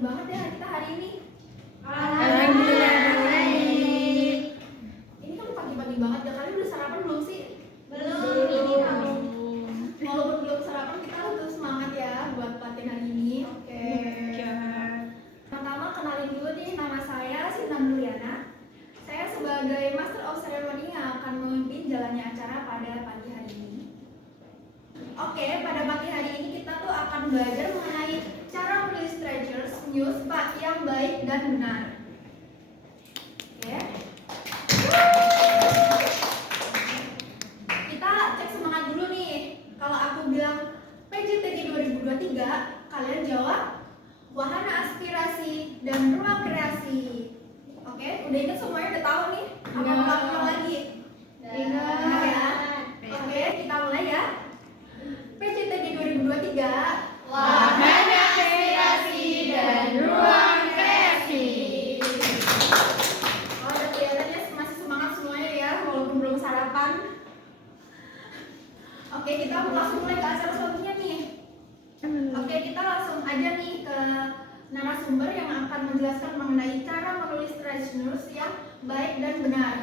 banget ya kita hari ini. Alhamdulillah baik. Ini kan pagi-pagi banget ya, kalian udah sarapan belum sih? Belum. Walaupun belum sarapan, kita tetap semangat ya buat latihan hari ini. Oke. Pertama kenalin dulu nih, nama saya Sinta Nuliana. Saya sebagai Master of Ceremony yang akan memimpin jalannya acara pada pagi hari ini. Oke, pada pagi hari ini kita tuh akan belajar mengenai cara menulis treasures news yang baik dan benar. Oke. Kita cek semangat dulu nih. Kalau aku bilang PJTG 2023, kalian jawab wahana aspirasi dan ruang kreasi. Oke, udah ingat semuanya, udah tahu nih? Apa ulang lagi? Ingat ya? Oke, kita mulai ya. PJTG 2023, Wahana aspirasi dan ruang kreasi. Oh, udah kelihatannya masih semangat semuanya ya, walaupun belum sarapan. Oke, kita langsung mulai ke acara selanjutnya nih. Oke, kita langsung aja nih ke narasumber yang akan menjelaskan mengenai cara menulis treasures yang baik dan benar.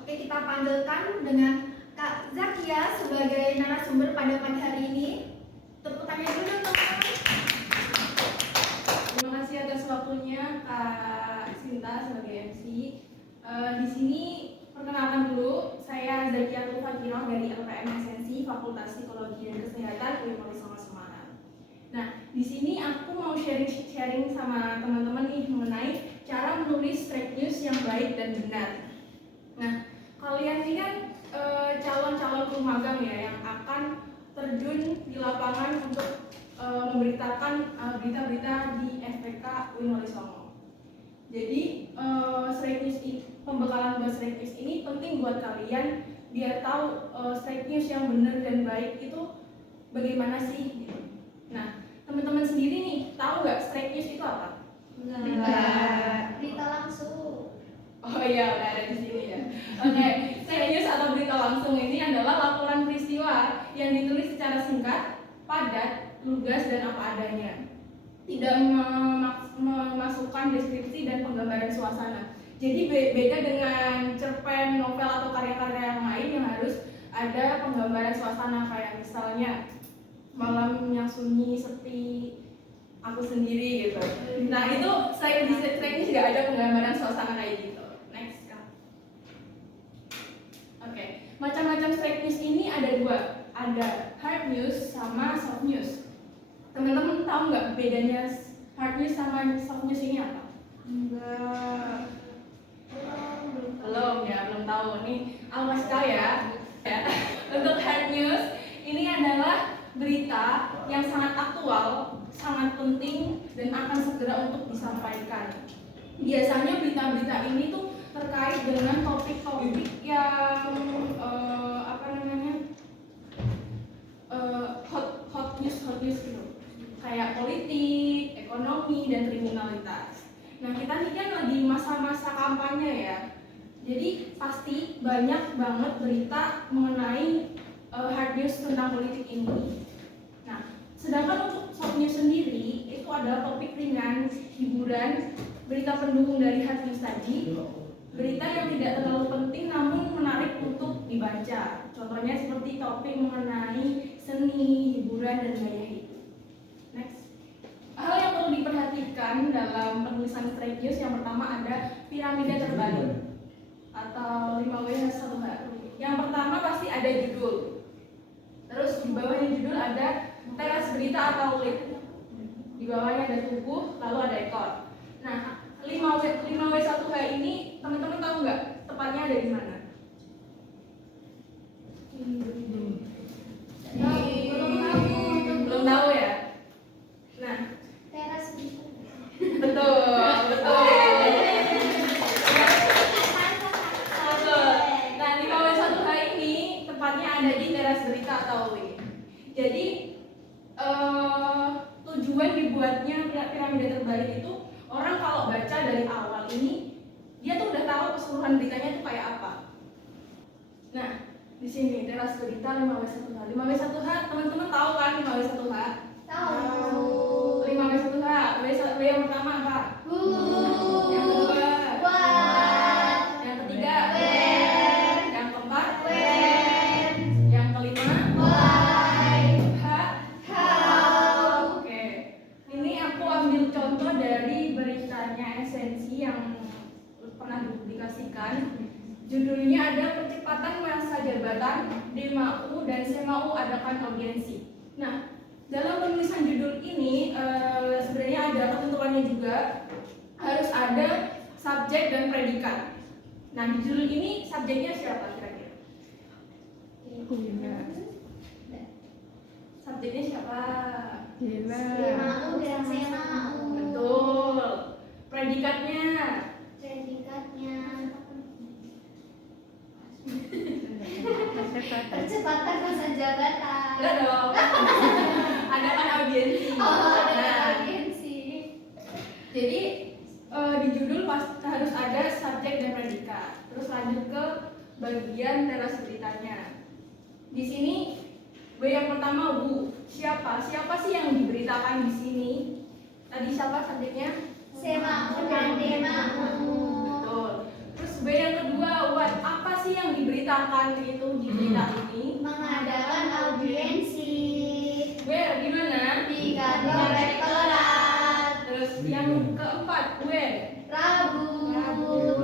Oke, kita panggilkan dengan Kak Zakia sebagai narasumber pada pagi hari ini. Tepuk tangan dulu dong, teman-teman. Terima kasih atas waktunya Kak Sinta sebagai MC. Di sini perkenalkan dulu, saya Zakia Tulfakiroh dari LPM Esensi Fakultas Psikologi dan Kesehatan UIN Semarang. Nah, di sini aku mau sharing sama teman-teman nih mengenai cara menulis fake news yang baik dan benar. Nah, kalian ini kan calon-calon guru magang ya yang akan terjun di lapangan untuk memberitakan berita-berita di FPK UIN Wali Songo. Jadi pembekalan buat straight news ini penting buat kalian biar tahu straight news yang benar dan baik itu bagaimana sih. Gitu. Nah, teman-teman sendiri nih tahu nggak straight news itu apa? Enggak. Berita langsung. Oh iya, udah ada di sini ya. Oke, straight news atau berita langsung ini adalah laporan peristiwa yang ditulis secara singkat, padat, lugas dan apa adanya. Tidak memasukkan deskripsi dan penggambaran suasana. Jadi beda dengan cerpen, novel atau karya-karya yang lain yang harus ada penggambaran suasana, kayak misalnya malam yang sunyi, sepi, aku sendiri gitu. Nah itu di straight news juga ada penggambaran suasana kayak gitu. Next. Oke, macam-macam straight news ini ada dua, ada hard news sama soft news. Teman-teman tahu nggak bedanya hard news sama soft news ini apa? Enggak. Belum tahu nih. Awas sekali ya. Untuk hard news ini adalah berita yang sangat aktual, sangat penting dan akan segera untuk disampaikan. Biasanya berita-berita ini tuh terkait dengan topik-topik yang hot news gitu. Kayak politik, ekonomi, dan kriminalitas. Nah, kita nih kan lagi masa-masa kampanye ya. Jadi pasti banyak banget berita mengenai hard news tentang politik ini. Nah, sedangkan untuk soft news sendiri itu adalah topik ringan, hiburan, berita pendukung dari hard news tadi, berita yang tidak terlalu penting namun menarik untuk dibaca. Contohnya seperti topik mengenai seni, hiburan, dan gaya hidup. Next. Hal yang perlu diperhatikan dalam penulisan straight news yang pertama ada piramida terbalik atau 5W1H. Yang pertama pasti ada judul. Terus di bawahnya judul ada teras berita atau lead. Di bawahnya ada tubuh, lalu ada ekor. Nah, 5W1H ini teman-teman tahu nggak tepatnya ada di mana? Belum tahu ya? Nah, Teras berita. betul. Nah, di KW1H ini tepatnya ada di teras berita atau W. Jadi tujuan dibuatnya piramida terbalik itu orang kalau baca dari awal ini dia tuh udah tahu keseluruhan beritanya itu kayak apa. Nah, di sini teras berita 5W1H. 5W1H teman-teman tahu kan 5W1H? Tahu. 5W1H. W1 yang pertama apa? Bu. Yang kedua? What. Yang ketiga? Where. Yang keempat? When. Yang kelima? Why. How. Oke. Ini aku ambil contoh dari beritanya Esensi yang pernah dipublikasikan. Judulnya ada percepatan masa jabatan, DMAU dan SEMAU adakan audiensi. Nah, dalam penulisan judul ini sebenarnya ada ketentuannya juga, harus ada subjek dan predikat. Nah, di judul ini subjeknya siapa kira-kira? Subjeknya siapa? Semau dan semau. Betul. Predikatnya? Predikatnya percepatan masa jabatan. Enggak dong. Adakan audiensi. Nah, Audiensi. jadi di judul harus ada subjek dan predikat. Terus lanjut ke bagian narasi beritanya. Di sini yang pertama Bu. Siapa sih yang diberitakan di sini? Tadi siapa subjeknya? Semau dan demau. Betul. Terus yang kedua, what? Apa sih yang diberitakan itu di berita ini? Mengadakan audiensi Gimana? di kantor rektorat. Terus yang keempat, when? Rabu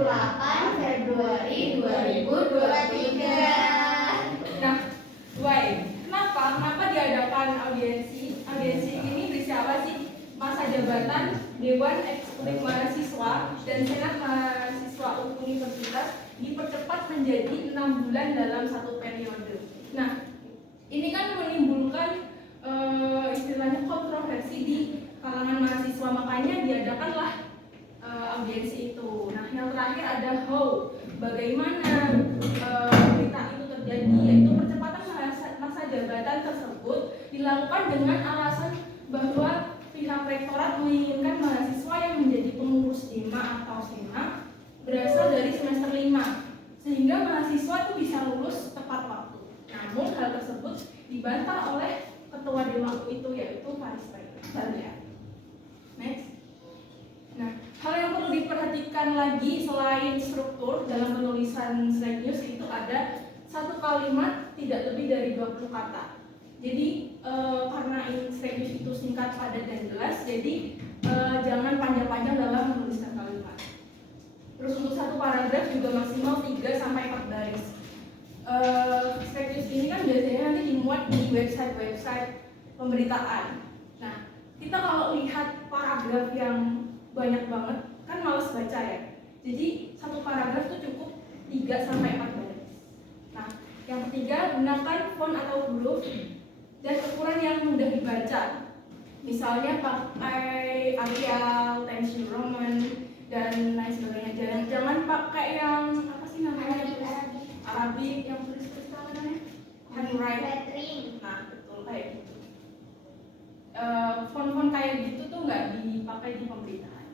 8 Februari 2023. Nah, why? Kenapa diadakan audiensi? Audiensi ini berisi apa sih? Masa jabatan Dewan Eksekutif Mahasiswa dan Senat Mahasiswa Universitas dipercepat menjadi 6 bulan dalam satu periode. Nah, ini kan menimbulkan istilahnya kontroversi di kalangan mahasiswa, makanya diadakanlah audiensi itu. Nah, yang terakhir ada how, bagaimana berita itu terjadi, yaitu percepatan masa jabatan tersebut dilakukan dengan alasan bahwa pihak rektorat menginginkan mahasiswa yang menjadi pengurus DEMA atau SEMA berasal dari semester 5 sehingga mahasiswa itu bisa lulus tepat waktu. Namun hal tersebut dibantah oleh ketua DEMA itu, yaitu Faris Balia. Next. Nah, hal yang perlu diperhatikan lagi selain struktur dalam penulisan slide news itu ada satu kalimat tidak lebih dari 20 kata. Jadi karena slide news itu singkat, padat dan jelas, jadi jangan panjang-panjang dalam menuliskan kalimat. Terus untuk satu paragraf juga maksimal 3-4 baris. Slide news ini kan biasanya nanti dimuat di website pemberitaan. Nah, kita kalau lihat paragraf yang banyak banget kan males baca ya. Jadi satu paragraf itu cukup 3-4 baris. Nah, yang ketiga, gunakan font atau huruf dan ukuran yang mudah dibaca. Misalnya pakai Arial, Times New Roman dan lain sebagainya. Jangan pakai yang apa sih namanya? Arabic yang tulis-tulis namanya handwriting. Nah, betul kayak gitu. Font-font kayak gitu tuh nggak dipakai di pemberitaan.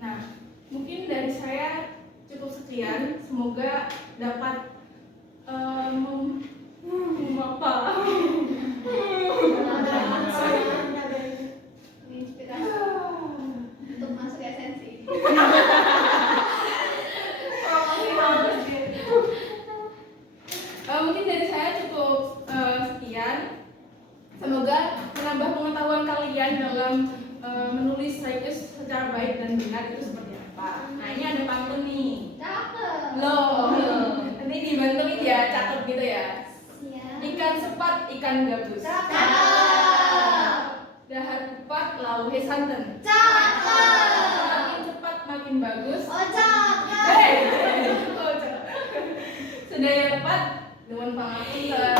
Nah, mungkin dari saya cukup sekian. Semoga dapat menginspirasi untuk masuk esensi. Mungkin dari saya cukup sekian. Semoga menambah pengetahuan kalian dalam menulis slide secara baik dan benar itu seperti apa. Nah, ini ada pantun nih. Cakep. Loh, nanti dibantuin ya, catat gitu ya. Siap. Ikan sepat, ikan gabus. Cakep. Dahar kupat, lauhe santen. Cakep. Makin cepat makin bagus. Oh, cakep. Hei. Oh, cakep. Sedaya lepat, nuwun pangapunten.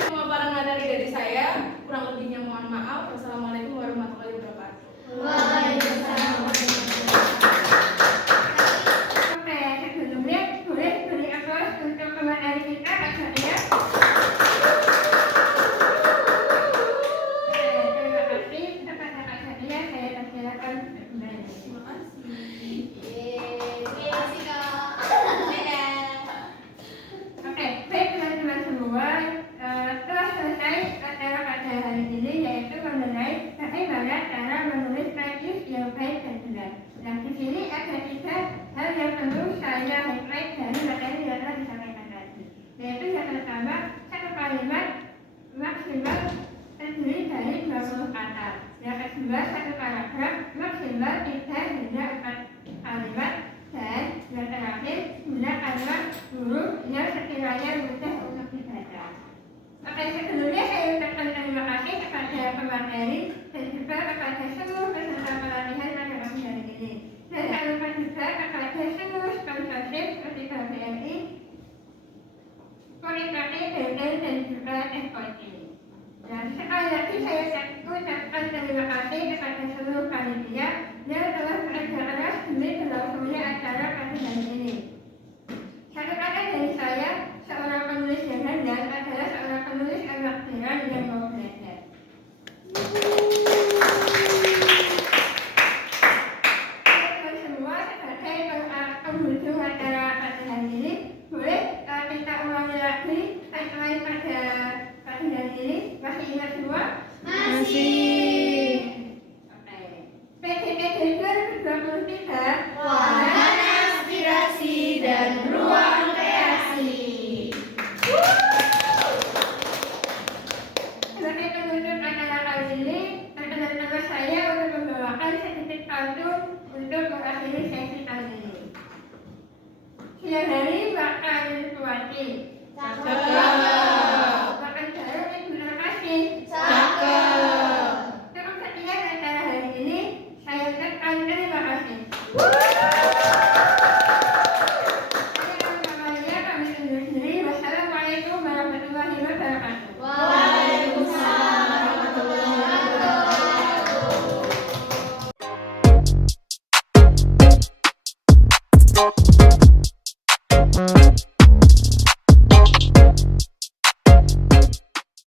Semua para materi dari saya, kurang lebihnya mohon maaf. Wassalamualaikum warahmatullahi wabarakatuh. Waalaikumsalam. Oke, sebelumnya boleh beri aplaus untuk pemateri kita, Kak Nadia. Terima kasih kepada Kak Nadia, saya persilakan kembali. Terima kasih. Terima kasih, Kak. Dadah. menambah satu paragraf maksimal 3 hingga 4 kalimat dan yang terakhir guna kalimat huruf yang sekiranya mudah untuk dibaca. Oke, sebelumnya saya ucapkan terima kasih kepada pemateri dan juga kepada seluruh peserta pelatihan pada pagi hari ini. Dan jangan lupa juga kepada seluruh sponsorship seperti KBRI, Politeknik, BUN, dan juga FKT. Dan sekali lagi saya ucapkan terima kasih kepada seluruh panitia yang telah bekerja keras demi berlangsungnya acara pagi hari ini. Satu kata dari saya, seorang penulis yang handal adalah seorang penulis anak pikiran yang mau belajar. Teman-teman semua, sebagai penghujung acara pagi hari ini, boleh kita ulangi lagi tagline pada pagi hari ini. Masih ingat semua? Masih. Oke. PDPD 2023 Wahana aspirasi dan ruang kreasi. Sebagai penutup acara kali ini, perkenan nama saya untuk membawakan sedikit pantun untuk mengakhiri sesi kali ini. Siang hari makan kuati, makan jarum ibu kasih. Cakep. Cukup sekian acara hari ini. Saya ucapkan terima kasih. Kami undur diri. Wassalamualaikum warahmatullahi wabarakatuh. Waalaikumsalam warahmatullahi wabarakatuh.